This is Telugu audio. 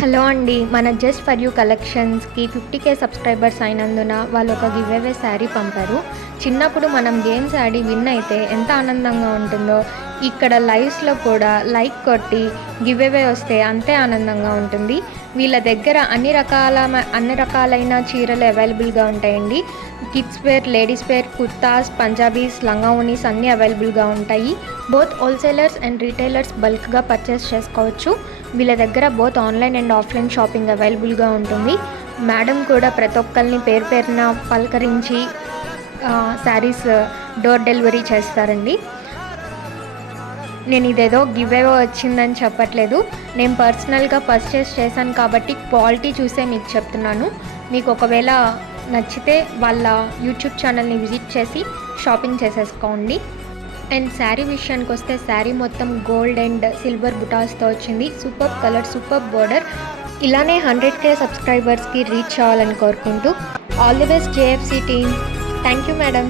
హలో అండి. మన జస్ట్ ఫర్ యూ కలెక్షన్స్‌కి 50K సబ్స్క్రైబర్స్ అయినందున వాళ్ళు ఒక గివ్ అవే శారీ పంపారు. చిన్నప్పుడు మనం గేమ్స్ ఆడి విన్ అయితే ఎంత ఆనందంగా ఉంటుందో, ఇక్కడ లైవ్స్‌లో కూడా లైక్ కొట్టి గివ్ అవే వస్తే అంతే ఆనందంగా ఉంటుంది. వీళ్ళ దగ్గర అన్ని రకాలైన చీరలు అవైలబుల్‌గా ఉంటాయండి. Kids wear, ladies wear, kurtas, Punjabis, లంగావోణీస్ అన్నీ అవైలబుల్‌గా ఉంటాయి. బోత్ హోల్సేలర్స్ అండ్ రీటైలర్స్ బల్క్‌గా పర్చేస్ చేసుకోవచ్చు. వీళ్ళ దగ్గర both online and offline shopping అవైలబుల్గా ఉంటుంది. మేడం కూడా ప్రతి ఒక్కరిని పేరు పేరున పలకరించి శారీస్ డోర్ డెలివరీ చేస్తారండి. నేను ఇదేదో గివ్ అవే వచ్చిందని చెప్పట్లేదు. నేను పర్సనల్గా పర్చేస్ చేశాను కాబట్టి క్వాలిటీ చూసే మీకు చెప్తున్నాను. మీకు ఒకవేళ నచ్చితే వాళ్ళ యూట్యూబ్ ఛానల్ని విజిట్ చేసి షాపింగ్ చేసేసుకోండి. అండ్ శారీ విషయానికి వస్తే శారీ మొత్తం గోల్డ్ అండ్ సిల్వర్ బుటాస్తో వచ్చింది. Super colour, super border. ఇలానే 100K సబ్స్క్రైబర్స్కి రీచ్ అవ్వాలని కోరుకుంటూ all the best JFC team. Thank you madam.